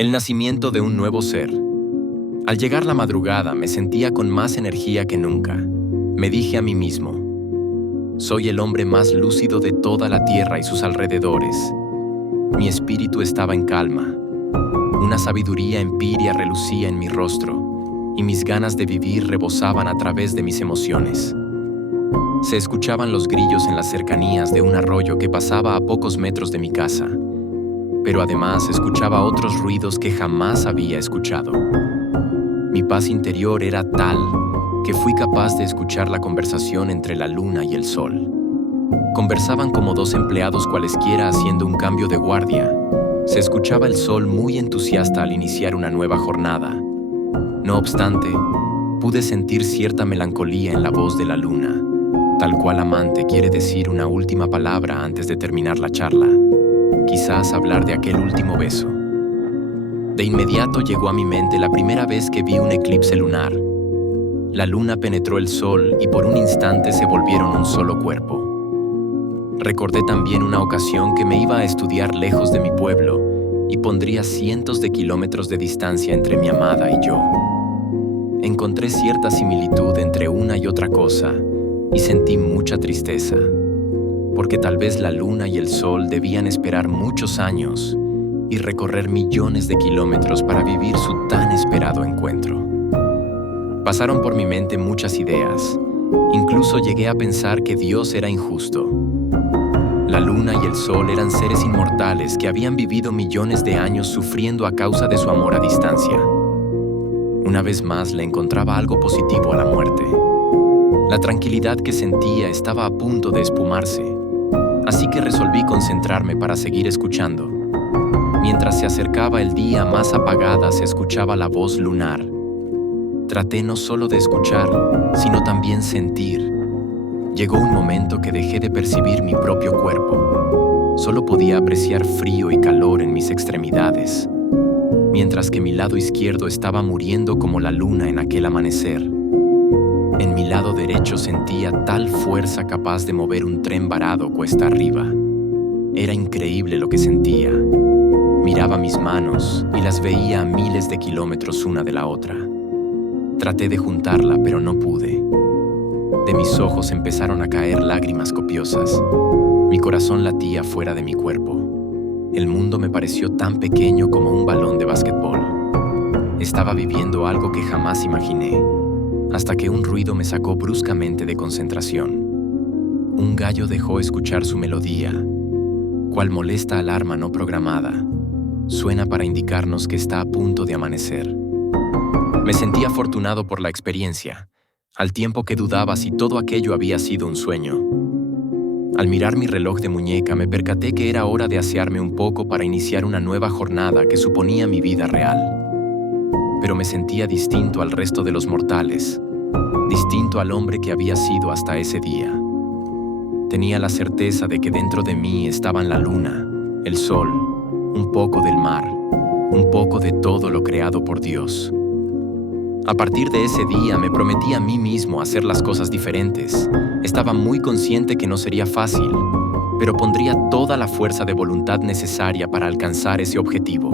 El nacimiento de un nuevo ser. Al llegar la madrugada me sentía con más energía que nunca. Me dije a mí mismo, soy el hombre más lúcido de toda la tierra y sus alrededores. Mi espíritu estaba en calma. Una sabiduría empírea relucía en mi rostro y mis ganas de vivir rebosaban a través de mis emociones. Se escuchaban los grillos en las cercanías de un arroyo que pasaba a pocos metros de mi casa, pero además escuchaba otros ruidos que jamás había escuchado. Mi paz interior era tal que fui capaz de escuchar la conversación entre la luna y el sol. Conversaban como dos empleados cualesquiera haciendo un cambio de guardia. Se escuchaba el sol muy entusiasta al iniciar una nueva jornada. No obstante, pude sentir cierta melancolía en la voz de la luna, tal cual amante quiere decir una última palabra antes de terminar la charla. Quizás hablar de aquel último beso. De inmediato llegó a mi mente la primera vez que vi un eclipse lunar. La luna penetró el sol y por un instante se volvieron un solo cuerpo. Recordé también una ocasión que me iba a estudiar lejos de mi pueblo y pondría cientos de kilómetros de distancia entre mi amada y yo. Encontré cierta similitud entre una y otra cosa y sentí mucha tristeza, porque tal vez la luna y el sol debían esperar muchos años y recorrer millones de kilómetros para vivir su tan esperado encuentro. Pasaron por mi mente muchas ideas. Incluso llegué a pensar que Dios era injusto. La luna y el sol eran seres inmortales que habían vivido millones de años sufriendo a causa de su amor a distancia. Una vez más le encontraba algo positivo a la muerte. La tranquilidad que sentía estaba a punto de esfumarse, así que resolví concentrarme para seguir escuchando. Mientras se acercaba el día más apagada, se escuchaba la voz lunar. Traté no solo de escuchar, sino también sentir. Llegó un momento que dejé de percibir mi propio cuerpo. Solo podía apreciar frío y calor en mis extremidades, mientras que mi lado izquierdo estaba muriendo como la luna en aquel amanecer. En mi lado derecho sentía tal fuerza capaz de mover un tren varado cuesta arriba. Era increíble lo que sentía. Miraba mis manos y las veía a miles de kilómetros una de la otra. Traté de juntarla, pero no pude. De mis ojos empezaron a caer lágrimas copiosas. Mi corazón latía fuera de mi cuerpo. El mundo me pareció tan pequeño como un balón de básquetbol. Estaba viviendo algo que jamás imaginé, hasta que un ruido me sacó bruscamente de concentración. Un gallo dejó escuchar su melodía, cual molesta alarma no programada. Suena para indicarnos que está a punto de amanecer. Me sentí afortunado por la experiencia, al tiempo que dudaba si todo aquello había sido un sueño. Al mirar mi reloj de muñeca me percaté que era hora de asearme un poco para iniciar una nueva jornada que suponía mi vida real. Pero me sentía distinto al resto de los mortales, distinto al hombre que había sido hasta ese día. Tenía la certeza de que dentro de mí estaban la luna, el sol, un poco del mar, un poco de todo lo creado por Dios. A partir de ese día me prometí a mí mismo hacer las cosas diferentes. Estaba muy consciente que no sería fácil, pero pondría toda la fuerza de voluntad necesaria para alcanzar ese objetivo.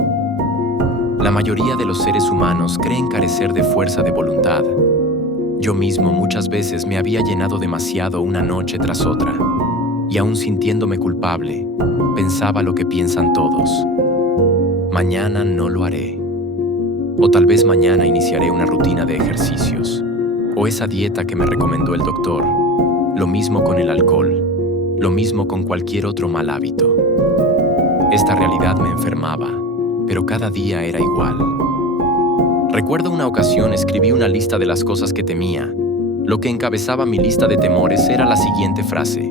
La mayoría de los seres humanos creen carecer de fuerza de voluntad. Yo mismo muchas veces me había llenado demasiado una noche tras otra, y aún sintiéndome culpable, pensaba lo que piensan todos. Mañana no lo haré. O tal vez mañana iniciaré una rutina de ejercicios, o esa dieta que me recomendó el doctor. Lo mismo con el alcohol, lo mismo con cualquier otro mal hábito. Esta realidad me enfermaba, pero cada día era igual. Recuerdo una ocasión escribí una lista de las cosas que temía. Lo que encabezaba mi lista de temores era la siguiente frase: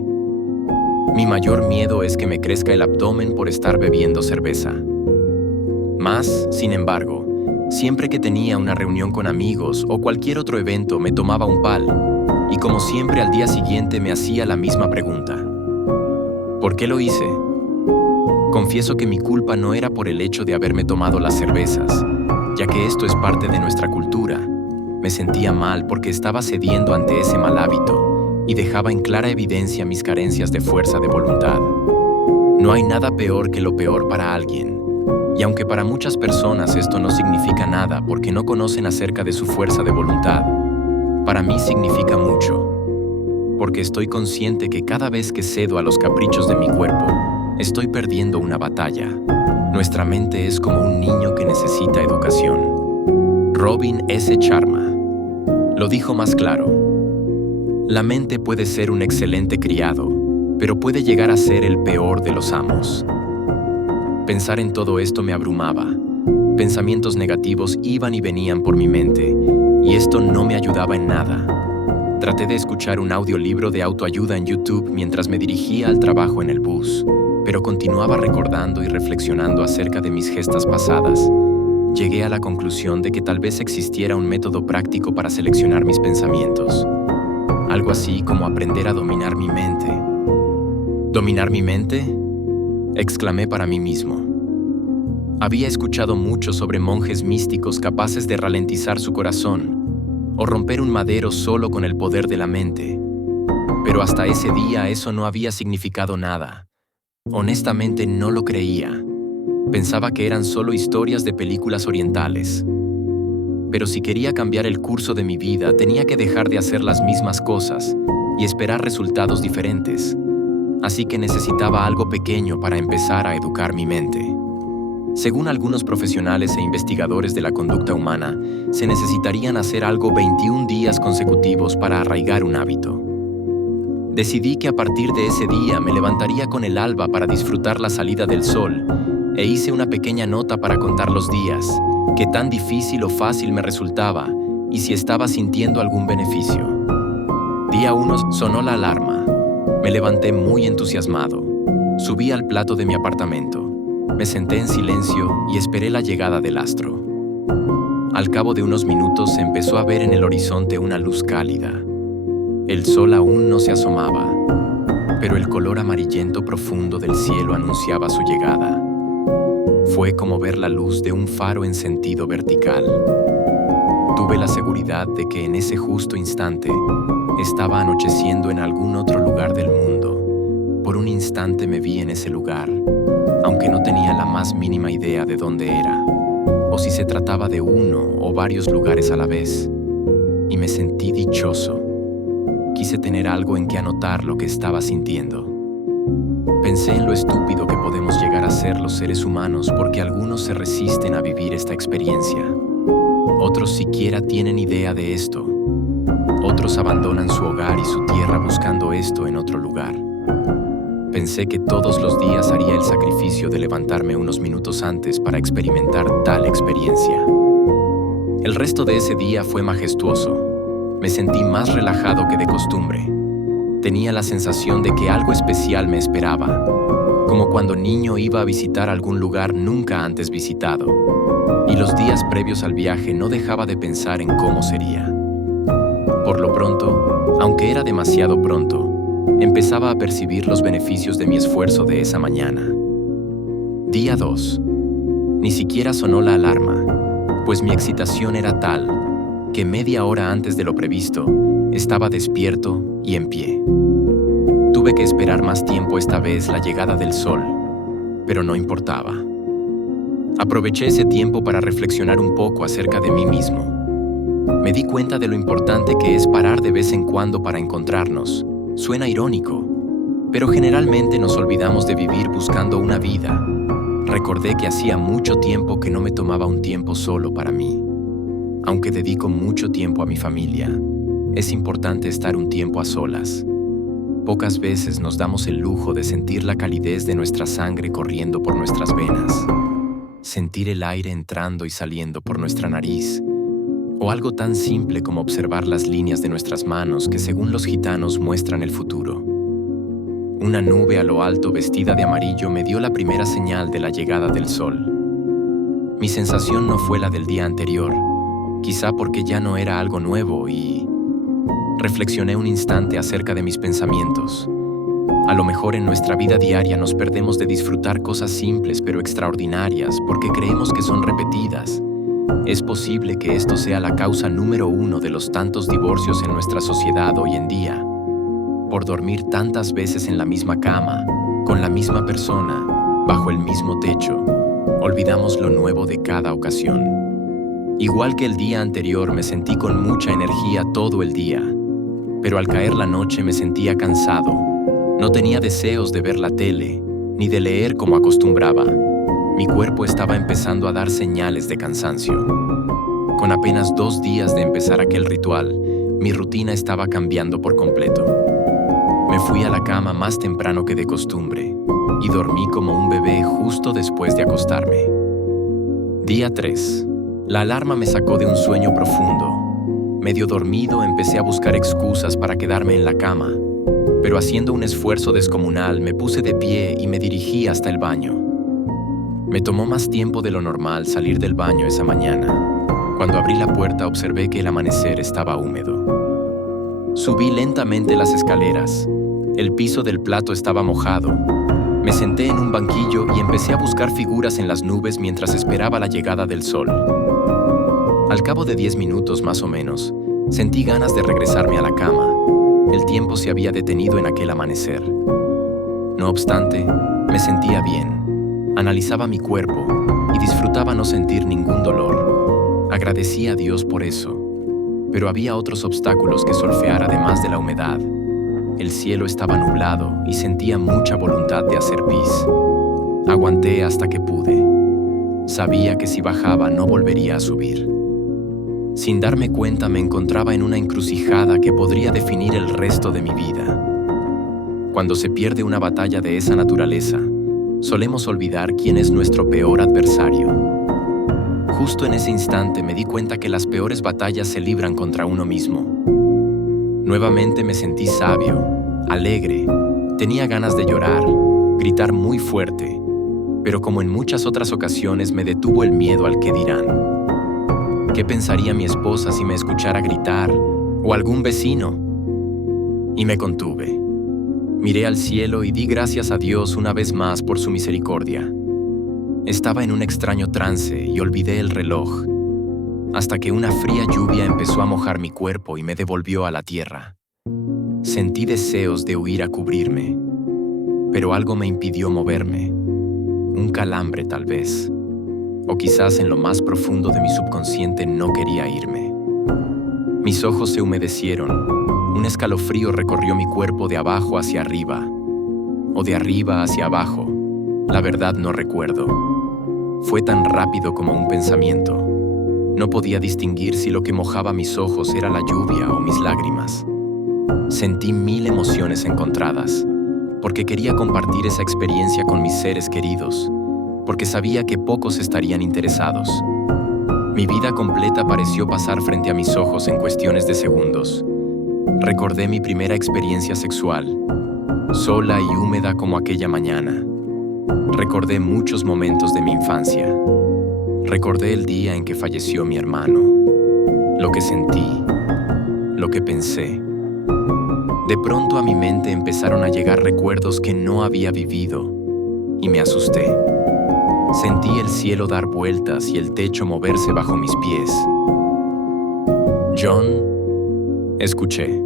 mi mayor miedo es que me crezca el abdomen por estar bebiendo cerveza. Mas, sin embargo, siempre que tenía una reunión con amigos o cualquier otro evento me tomaba un pal, y como siempre al día siguiente me hacía la misma pregunta: ¿por qué lo hice? Confieso que mi culpa no era por el hecho de haberme tomado las cervezas, ya que esto es parte de nuestra cultura. Me sentía mal porque estaba cediendo ante ese mal hábito y dejaba en clara evidencia mis carencias de fuerza de voluntad. No hay nada peor que lo peor para alguien, Y aunque para muchas personas esto no significa nada porque no conocen acerca de su fuerza de voluntad, para mí significa mucho, porque estoy consciente que cada vez que cedo a los caprichos de mi cuerpo, estoy perdiendo una batalla. Nuestra mente es como un niño que necesita educación. Robin S. Sharma lo dijo más claro. La mente puede ser un excelente criado, pero puede llegar a ser el peor de los amos. Pensar en todo esto me abrumaba. Pensamientos negativos iban y venían por mi mente, y esto no me ayudaba en nada. Traté de escuchar un audiolibro de autoayuda en YouTube mientras me dirigía al trabajo en el bus, pero continuaba recordando y reflexionando acerca de mis gestas pasadas. Llegué a la conclusión de que tal vez existiera un método práctico para seleccionar mis pensamientos. Algo así como aprender a dominar mi mente. ¿Dominar mi mente?, exclamé para mí mismo. Había escuchado mucho sobre monjes místicos capaces de ralentizar su corazón o romper un madero solo con el poder de la mente. Pero hasta ese día eso no había significado nada. Honestamente no lo creía. Pensaba que eran solo historias de películas orientales. Pero si quería cambiar el curso de mi vida, tenía que dejar de hacer las mismas cosas y esperar resultados diferentes. Así que necesitaba algo pequeño para empezar a educar mi mente. Según algunos profesionales e investigadores de la conducta humana, se necesitarían hacer algo 21 días consecutivos para arraigar un hábito. Decidí que a partir de ese día me levantaría con el alba para disfrutar la salida del sol e hice una pequeña nota para contar los días, qué tan difícil o fácil me resultaba y si estaba sintiendo algún beneficio. Día 1 sonó la alarma. Me levanté muy entusiasmado. Subí al plato de mi apartamento. Me senté en silencio y esperé la llegada del astro. Al cabo de unos minutos se empezó a ver en el horizonte una luz cálida. El sol aún no se asomaba, pero el color amarillento profundo del cielo anunciaba su llegada. Fue como ver la luz de un faro en sentido vertical. Tuve la seguridad de que en ese justo instante estaba anocheciendo en algún otro lugar del mundo. Por un instante me vi en ese lugar, aunque no tenía la más mínima idea de dónde era, o si se trataba de uno o varios lugares a la vez. Y me sentí dichoso. Quise tener algo en que anotar lo que estaba sintiendo. Pensé en lo estúpido que podemos llegar a ser los seres humanos porque algunos se resisten a vivir esta experiencia. Otros siquiera tienen idea de esto. Otros abandonan su hogar y su tierra buscando esto en otro lugar. Pensé que todos los días haría el sacrificio de levantarme unos minutos antes para experimentar tal experiencia. El resto de ese día fue majestuoso. Me sentí más relajado que de costumbre. Tenía la sensación de que algo especial me esperaba, como cuando niño iba a visitar algún lugar nunca antes visitado. Y los días previos al viaje no dejaba de pensar en cómo sería. Por lo pronto, aunque era demasiado pronto, empezaba a percibir los beneficios de mi esfuerzo de esa mañana. Día 2. Ni siquiera sonó la alarma, pues mi excitación era tal que media hora antes de lo previsto, estaba despierto y en pie. Tuve que esperar más tiempo esta vez la llegada del sol, pero no importaba. Aproveché ese tiempo para reflexionar un poco acerca de mí mismo. Me di cuenta de lo importante que es parar de vez en cuando para encontrarnos. Suena irónico, pero generalmente nos olvidamos de vivir buscando una vida. Recordé que hacía mucho tiempo que no me tomaba un tiempo solo para mí. Aunque dedico mucho tiempo a mi familia, es importante estar un tiempo a solas. Pocas veces nos damos el lujo de sentir la calidez de nuestra sangre corriendo por nuestras venas, sentir el aire entrando y saliendo por nuestra nariz, o algo tan simple como observar las líneas de nuestras manos que según los gitanos muestran el futuro. Una nube a lo alto vestida de amarillo me dio la primera señal de la llegada del sol. Mi sensación no fue la del día anterior, quizá porque ya no era algo nuevo y... Reflexioné un instante acerca de mis pensamientos. A lo mejor en nuestra vida diaria nos perdemos de disfrutar cosas simples pero extraordinarias porque creemos que son repetidas. Es posible que esto sea la causa número 1 de los tantos divorcios en nuestra sociedad hoy en día. Por dormir tantas veces en la misma cama, con la misma persona, bajo el mismo techo, olvidamos lo nuevo de cada ocasión. Igual que el día anterior me sentí con mucha energía todo el día, pero al caer la noche me sentía cansado. No tenía deseos de ver la tele, ni de leer como acostumbraba. Mi cuerpo estaba empezando a dar señales de cansancio. Con apenas 2 días de empezar aquel ritual, mi rutina estaba cambiando por completo. Me fui a la cama más temprano que de costumbre y dormí como un bebé justo después de acostarme. Día 3. La alarma me sacó de un sueño profundo. Medio dormido empecé a buscar excusas para quedarme en la cama, pero haciendo un esfuerzo descomunal me puse de pie y me dirigí hasta el baño. Me tomó más tiempo de lo normal salir del baño esa mañana. Cuando abrí la puerta observé que el amanecer estaba húmedo. Subí lentamente las escaleras. El piso del plato estaba mojado. Me senté en un banquillo y empecé a buscar figuras en las nubes mientras esperaba la llegada del sol. Al cabo de 10 minutos más o menos, sentí ganas de regresarme a la cama. El tiempo se había detenido en aquel amanecer. No obstante, me sentía bien. Analizaba mi cuerpo y disfrutaba no sentir ningún dolor. Agradecí a Dios por eso, pero había otros obstáculos que solfear además de la humedad. El cielo estaba nublado y sentía mucha voluntad de hacer pis. Aguanté hasta que pude. Sabía que si bajaba no volvería a subir. Sin darme cuenta me encontraba en una encrucijada que podría definir el resto de mi vida. Cuando se pierde una batalla de esa naturaleza, solemos olvidar quién es nuestro peor adversario. Justo en ese instante me di cuenta que las peores batallas se libran contra uno mismo. Nuevamente me sentí sabio, alegre, tenía ganas de llorar, gritar muy fuerte, pero como en muchas otras ocasiones me detuvo el miedo al qué dirán. ¿Qué pensaría mi esposa si me escuchara gritar? ¿O algún vecino? Y me contuve. Miré al cielo y di gracias a Dios una vez más por su misericordia. Estaba en un extraño trance y olvidé el reloj, hasta que una fría lluvia empezó a mojar mi cuerpo y me devolvió a la tierra. Sentí deseos de huir a cubrirme, pero algo me impidió moverme. Un calambre tal vez. O quizás en lo más profundo de mi subconsciente no quería irme. Mis ojos se humedecieron. Un escalofrío recorrió mi cuerpo de abajo hacia arriba. O de arriba hacia abajo. La verdad no recuerdo. Fue tan rápido como un pensamiento. No podía distinguir si lo que mojaba mis ojos era la lluvia o mis lágrimas. Sentí 1000 emociones encontradas, porque quería compartir esa experiencia con mis seres queridos, porque sabía que pocos estarían interesados. Mi vida completa pareció pasar frente a mis ojos en cuestiones de segundos. Recordé mi primera experiencia sexual, sola y húmeda como aquella mañana. Recordé muchos momentos de mi infancia. Recordé el día en que falleció mi hermano, lo que sentí, lo que pensé. De pronto a mi mente empezaron a llegar recuerdos que no había vivido y me asusté. Sentí el cielo dar vueltas y el techo moverse bajo mis pies. «John», escuché,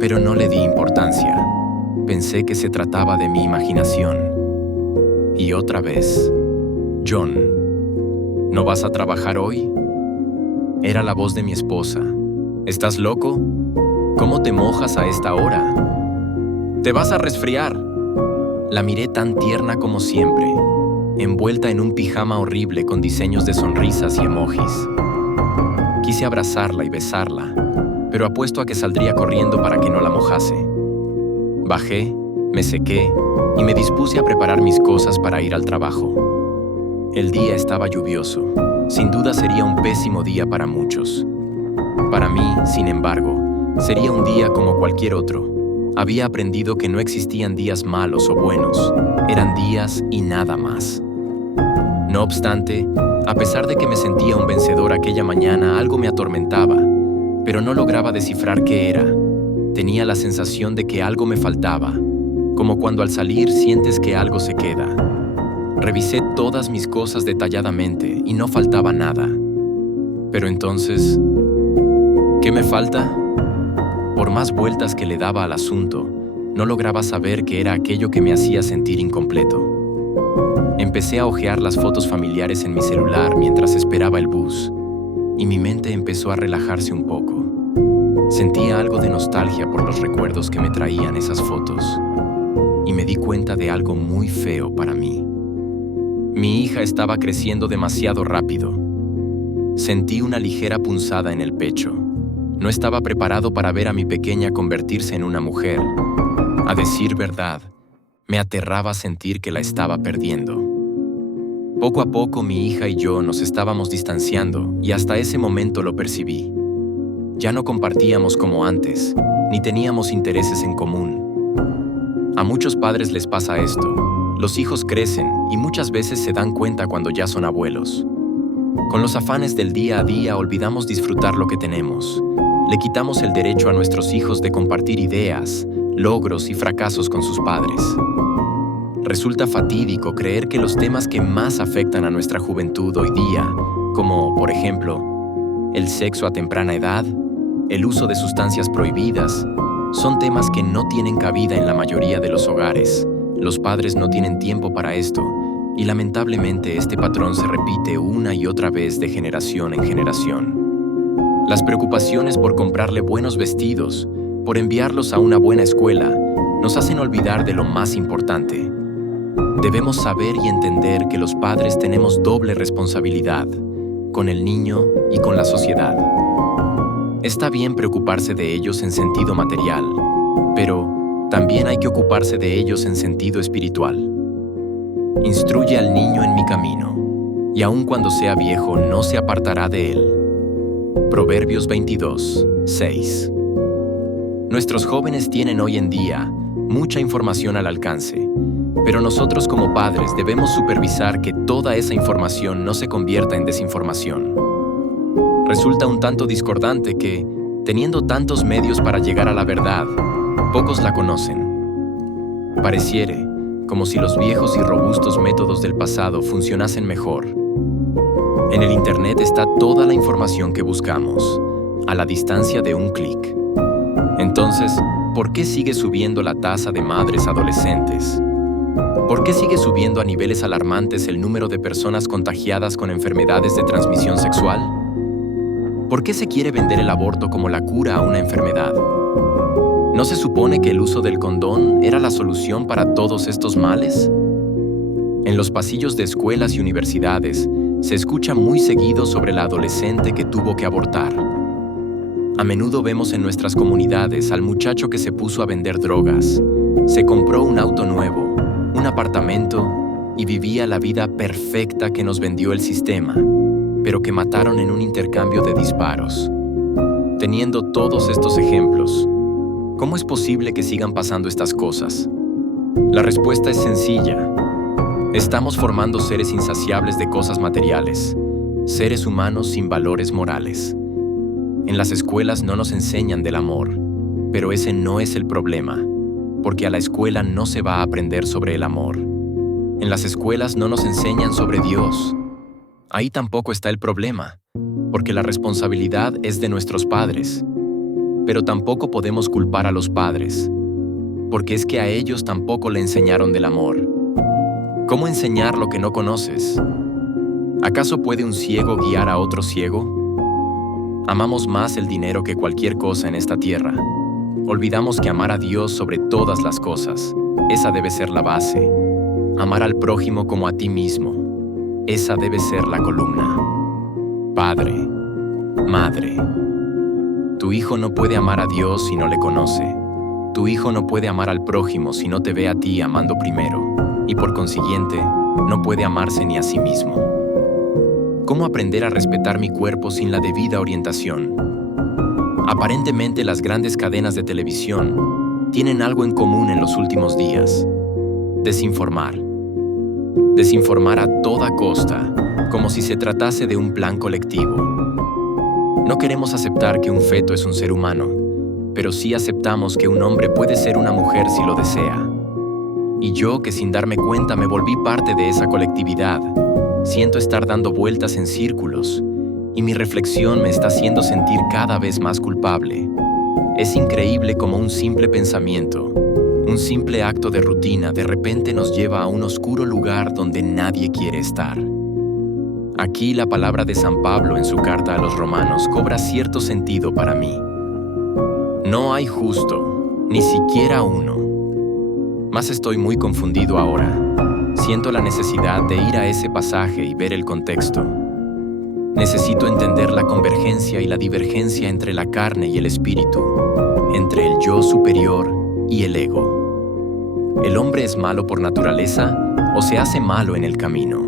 pero no le di importancia. Pensé que se trataba de mi imaginación. Y otra vez, «John, ¿no vas a trabajar hoy?». Era la voz de mi esposa. «¿Estás loco? ¿Cómo te mojas a esta hora? ¡Te vas a resfriar!». La miré tan tierna como siempre, envuelta en un pijama horrible con diseños de sonrisas y emojis. Quise abrazarla y besarla, pero apuesto a que saldría corriendo para que no la mojase. Bajé, me sequé y me dispuse a preparar mis cosas para ir al trabajo. El día estaba lluvioso. Sin duda sería un pésimo día para muchos. Para mí, sin embargo, sería un día como cualquier otro. Había aprendido que no existían días malos o buenos. Eran días y nada más. No obstante, a pesar de que me sentía un vencedor aquella mañana, algo me atormentaba, pero no lograba descifrar qué era. Tenía la sensación de que algo me faltaba, como cuando al salir sientes que algo se queda. Revisé todas mis cosas detalladamente y no faltaba nada. Pero entonces, ¿qué me falta? Por más vueltas que le daba al asunto, no lograba saber qué era aquello que me hacía sentir incompleto. Empecé a hojear las fotos familiares en mi celular mientras esperaba el bus, y mi mente empezó a relajarse un poco. Sentía algo de nostalgia por los recuerdos que me traían esas fotos, y me di cuenta de algo muy feo para mí. Mi hija estaba creciendo demasiado rápido. Sentí una ligera punzada en el pecho. No estaba preparado para ver a mi pequeña convertirse en una mujer. A decir verdad, me aterraba sentir que la estaba perdiendo. Poco a poco mi hija y yo nos estábamos distanciando y hasta ese momento lo percibí. Ya no compartíamos como antes, ni teníamos intereses en común. A muchos padres les pasa esto. Los hijos crecen y muchas veces se dan cuenta cuando ya son abuelos. Con los afanes del día a día olvidamos disfrutar lo que tenemos. Le quitamos el derecho a nuestros hijos de compartir ideas, logros y fracasos con sus padres. Resulta fatídico creer que los temas que más afectan a nuestra juventud hoy día, como, por ejemplo, el sexo a temprana edad, el uso de sustancias prohibidas, son temas que no tienen cabida en la mayoría de los hogares. Los padres no tienen tiempo para esto, y lamentablemente este patrón se repite una y otra vez de generación en generación. Las preocupaciones por comprarle buenos vestidos, por enviarlos a una buena escuela, nos hacen olvidar de lo más importante. Debemos saber y entender que los padres tenemos doble responsabilidad, con el niño y con la sociedad. Está bien preocuparse de ellos en sentido material, pero también hay que ocuparse de ellos en sentido espiritual. Instruye al niño en mi camino, y aun cuando sea viejo no se apartará de él. Proverbios 22, 6. Nuestros jóvenes tienen hoy en día mucha información al alcance, pero nosotros como padres debemos supervisar que toda esa información no se convierta en desinformación. Resulta un tanto discordante que, teniendo tantos medios para llegar a la verdad, pocos la conocen. Pareciere como si los viejos y robustos métodos del pasado funcionasen mejor. En el Internet está toda la información que buscamos, a la distancia de un clic. Entonces, ¿por qué sigue subiendo la tasa de madres adolescentes? ¿Por qué sigue subiendo a niveles alarmantes el número de personas contagiadas con enfermedades de transmisión sexual? ¿Por qué se quiere vender el aborto como la cura a una enfermedad? ¿No se supone que el uso del condón era la solución para todos estos males? En los pasillos de escuelas y universidades se escucha muy seguido sobre la adolescente que tuvo que abortar. A menudo vemos en nuestras comunidades al muchacho que se puso a vender drogas, se compró un auto nuevo, un apartamento y vivía la vida perfecta que nos vendió el sistema, pero que mataron en un intercambio de disparos. Teniendo todos estos ejemplos, ¿cómo es posible que sigan pasando estas cosas? La respuesta es sencilla. Estamos formando seres insaciables de cosas materiales, seres humanos sin valores morales. En las escuelas no nos enseñan del amor, pero ese no es el problema, porque a la escuela no se va a aprender sobre el amor. En las escuelas no nos enseñan sobre Dios. Ahí tampoco está el problema, porque la responsabilidad es de nuestros padres. Pero tampoco podemos culpar a los padres, porque es que a ellos tampoco le enseñaron del amor. ¿Cómo enseñar lo que no conoces? ¿Acaso puede un ciego guiar a otro ciego? Amamos más el dinero que cualquier cosa en esta tierra. Olvidamos que amar a Dios sobre todas las cosas, esa debe ser la base. Amar al prójimo como a ti mismo, esa debe ser la columna. Padre, madre, tu hijo no puede amar a Dios si no le conoce. Tu hijo no puede amar al prójimo si no te ve a ti amando primero, y por consiguiente, no puede amarse ni a sí mismo. ¿Cómo aprender a respetar mi cuerpo sin la debida orientación? Aparentemente las grandes cadenas de televisión tienen algo en común en los últimos días: desinformar. Desinformar a toda costa, como si se tratase de un plan colectivo. No queremos aceptar que un feto es un ser humano, pero sí aceptamos que un hombre puede ser una mujer si lo desea. Y yo, que sin darme cuenta me volví parte de esa colectividad, siento estar dando vueltas en círculos, y mi reflexión me está haciendo sentir cada vez más culpable. Es increíble cómo un simple pensamiento, Un simple acto de rutina de repente nos lleva a un oscuro lugar donde nadie quiere estar. Aquí la palabra de San Pablo en su carta a los Romanos cobra cierto sentido para mí. No hay justo, ni siquiera uno. Mas estoy muy confundido ahora. Siento la necesidad de ir a ese pasaje y ver el contexto. Necesito entender la convergencia y la divergencia entre la carne y el espíritu, entre el yo superior y el ego. ¿El hombre es malo por naturaleza o se hace malo en el camino?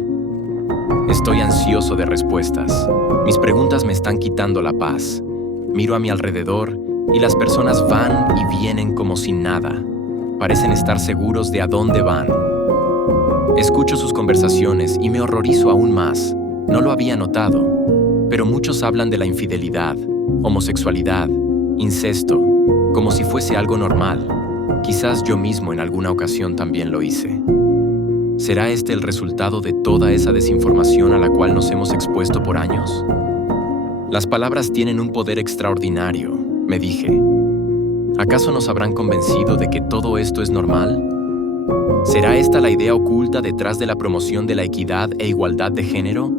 Estoy ansioso de respuestas. Mis preguntas me están quitando la paz. Miro a mi alrededor y las personas van y vienen como sin nada. Parecen estar seguros de a dónde van. Escucho sus conversaciones y me horrorizo aún más. No lo había notado, pero muchos hablan de la infidelidad, homosexualidad, incesto, como si fuese algo normal. Quizás yo mismo en alguna ocasión también lo hice. ¿Será este el resultado de toda esa desinformación a la cual nos hemos expuesto por años? Las palabras tienen un poder extraordinario, me dije. ¿Acaso nos habrán convencido de que todo esto es normal? ¿Será esta la idea oculta detrás de la promoción de la equidad e igualdad de género?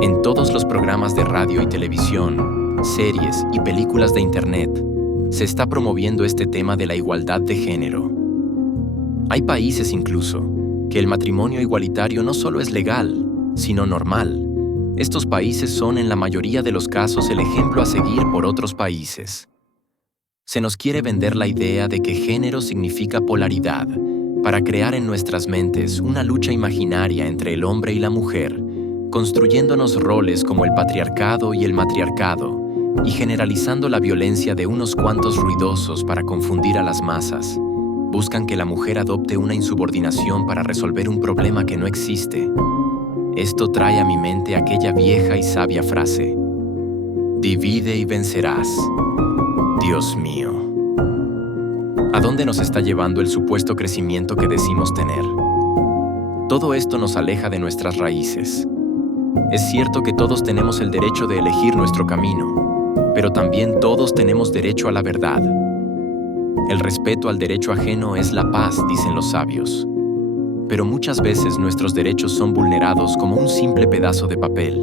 En todos los programas de radio y televisión, series y películas de Internet, se está promoviendo este tema de la igualdad de género. Hay países incluso que el matrimonio igualitario no solo es legal, sino normal. Estos países son en la mayoría de los casos el ejemplo a seguir por otros países. Se nos quiere vender la idea de que género significa polaridad, para crear en nuestras mentes una lucha imaginaria entre el hombre y la mujer, construyéndonos roles como el patriarcado y el matriarcado, y generalizando la violencia de unos cuantos ruidosos para confundir a las masas. Buscan que la mujer adopte una insubordinación para resolver un problema que no existe. Esto trae a mi mente aquella vieja y sabia frase: divide y vencerás. Dios mío. ¿A dónde nos está llevando el supuesto crecimiento que decimos tener? Todo esto nos aleja de nuestras raíces. Es cierto que todos tenemos el derecho de elegir nuestro camino, pero también todos tenemos derecho a la verdad. El respeto al derecho ajeno es la paz, dicen los sabios. Pero muchas veces nuestros derechos son vulnerados como un simple pedazo de papel.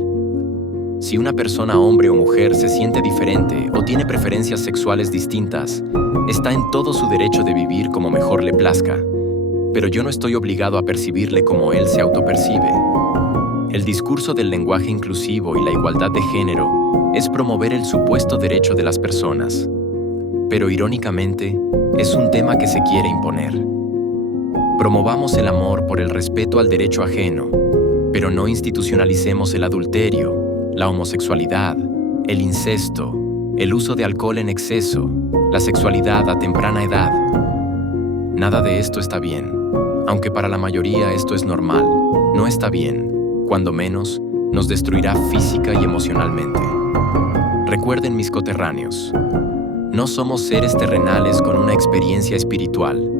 Si una persona, hombre o mujer, se siente diferente o tiene preferencias sexuales distintas, está en todo su derecho de vivir como mejor le plazca, pero yo no estoy obligado a percibirle como él se autopercibe. El discurso del lenguaje inclusivo y la igualdad de género es promover el supuesto derecho de las personas, pero irónicamente, es un tema que se quiere imponer. Promovamos el amor por el respeto al derecho ajeno, pero no institucionalicemos el adulterio, la homosexualidad, el incesto, el uso de alcohol en exceso, la sexualidad a temprana edad. Nada de esto está bien. Aunque para la mayoría esto es normal, no está bien. Cuando menos, nos destruirá física y emocionalmente. Recuerden, mis coterráneos, no somos seres terrenales con una experiencia espiritual.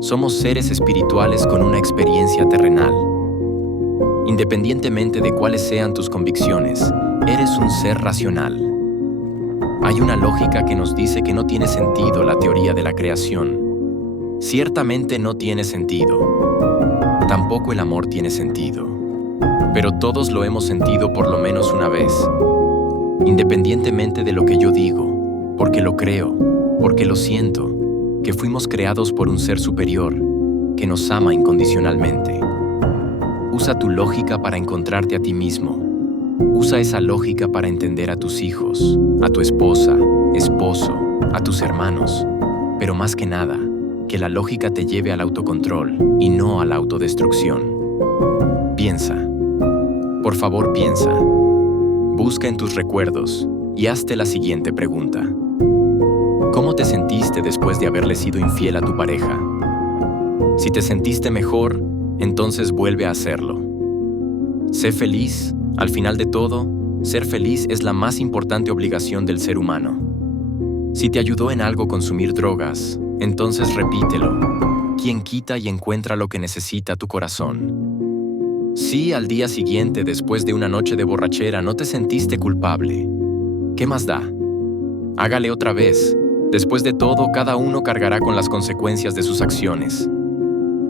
Somos seres espirituales con una experiencia terrenal. Independientemente de cuáles sean tus convicciones, eres un ser racional. Hay una lógica que nos dice que no tiene sentido la teoría de la creación. Ciertamente no tiene sentido. Tampoco el amor tiene sentido. Pero todos lo hemos sentido por lo menos una vez. Independientemente de lo que yo digo, porque lo creo, porque lo siento, que fuimos creados por un ser superior, que nos ama incondicionalmente. Usa tu lógica para encontrarte a ti mismo. Usa esa lógica para entender a tus hijos, a tu esposa, esposo, a tus hermanos. Pero más que nada, que la lógica te lleve al autocontrol y no a la autodestrucción. Piensa. Por favor, piensa. Busca en tus recuerdos y hazte la siguiente pregunta. ¿Cómo te sentiste después de haberle sido infiel a tu pareja? Si te sentiste mejor, entonces vuelve a hacerlo. Sé feliz. Al final de todo, ser feliz es la más importante obligación del ser humano. Si te ayudó en algo consumir drogas, entonces repítelo. Quien quita y encuentra lo que necesita tu corazón. Si al día siguiente, después de una noche de borrachera, no te sentiste culpable, ¿qué más da? Hágale otra vez, Después de todo, cada uno cargará con las consecuencias de sus acciones.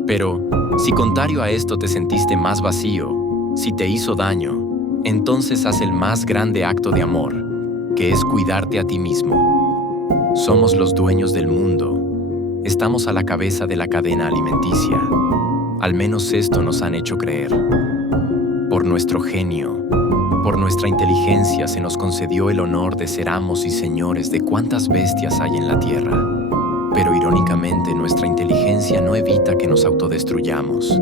Pero, si contrario a esto te sentiste más vacío, si te hizo daño, entonces haz el más grande acto de amor, que es cuidarte a ti mismo. Somos los dueños del mundo. Estamos a la cabeza de la cadena alimenticia. Al menos esto nos han hecho creer. Por nuestro genio, por nuestra inteligencia se nos concedió el honor de ser amos y señores de cuántas bestias hay en la tierra. Pero irónicamente nuestra inteligencia no evita que nos autodestruyamos.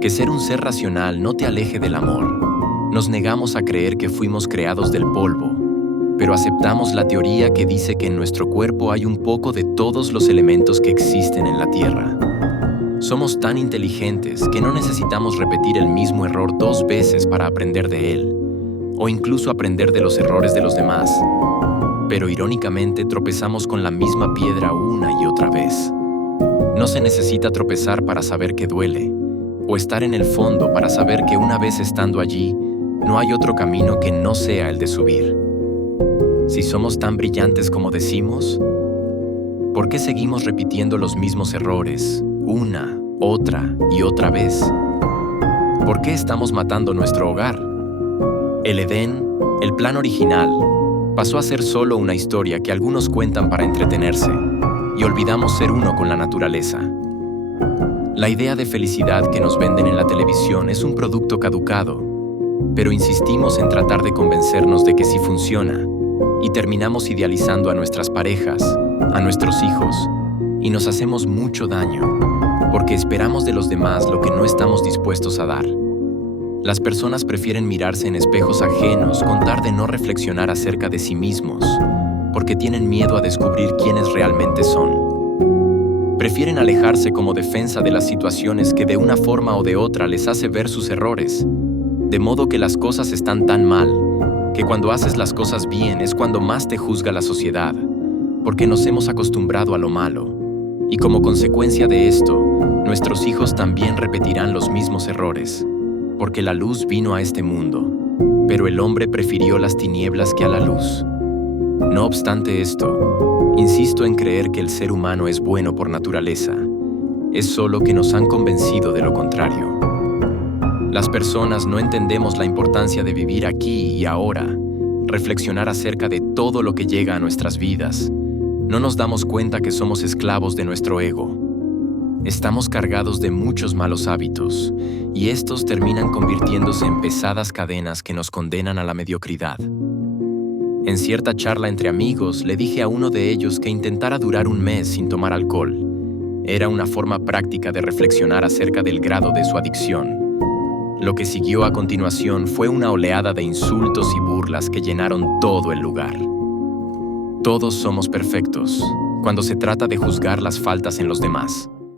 Que ser un ser racional no te aleje del amor. Nos negamos a creer que fuimos creados del polvo, pero aceptamos la teoría que dice que en nuestro cuerpo hay un poco de todos los elementos que existen en la tierra. Somos tan inteligentes que no necesitamos repetir el mismo error 2 veces para aprender de él, o incluso aprender de los errores de los demás. Pero irónicamente tropezamos con la misma piedra una y otra vez. No se necesita tropezar para saber que duele, o estar en el fondo para saber que una vez estando allí, no hay otro camino que no sea el de subir. Si somos tan brillantes como decimos, ¿por qué seguimos repitiendo los mismos errores, una, otra y otra vez? ¿Por qué estamos matando nuestro hogar? El Edén, el plan original, pasó a ser solo una historia que algunos cuentan para entretenerse, y olvidamos ser uno con la naturaleza. La idea de felicidad que nos venden en la televisión es un producto caducado, pero insistimos en tratar de convencernos de que sí funciona, y terminamos idealizando a nuestras parejas, a nuestros hijos, y nos hacemos mucho daño, porque esperamos de los demás lo que no estamos dispuestos a dar. Las personas prefieren mirarse en espejos ajenos con tal de no reflexionar acerca de sí mismos, porque tienen miedo a descubrir quiénes realmente son. Prefieren alejarse como defensa de las situaciones que de una forma o de otra les hace ver sus errores, de modo que las cosas están tan mal, que cuando haces las cosas bien es cuando más te juzga la sociedad, porque nos hemos acostumbrado a lo malo, y como consecuencia de esto, nuestros hijos también repetirán los mismos errores, porque la luz vino a este mundo, pero el hombre prefirió las tinieblas que a la luz. No obstante esto, insisto en creer que el ser humano es bueno por naturaleza, es solo que nos han convencido de lo contrario. Las personas no entendemos la importancia de vivir aquí y ahora, reflexionar acerca de todo lo que llega a nuestras vidas. No nos damos cuenta que somos esclavos de nuestro ego. Estamos cargados de muchos malos hábitos, y estos terminan convirtiéndose en pesadas cadenas que nos condenan a la mediocridad. En cierta charla entre amigos, le dije a uno de ellos que intentara durar un mes sin tomar alcohol. Era una forma práctica de reflexionar acerca del grado de su adicción. Lo que siguió a continuación fue una oleada de insultos y burlas que llenaron todo el lugar. Todos somos perfectos cuando se trata de juzgar las faltas en los demás.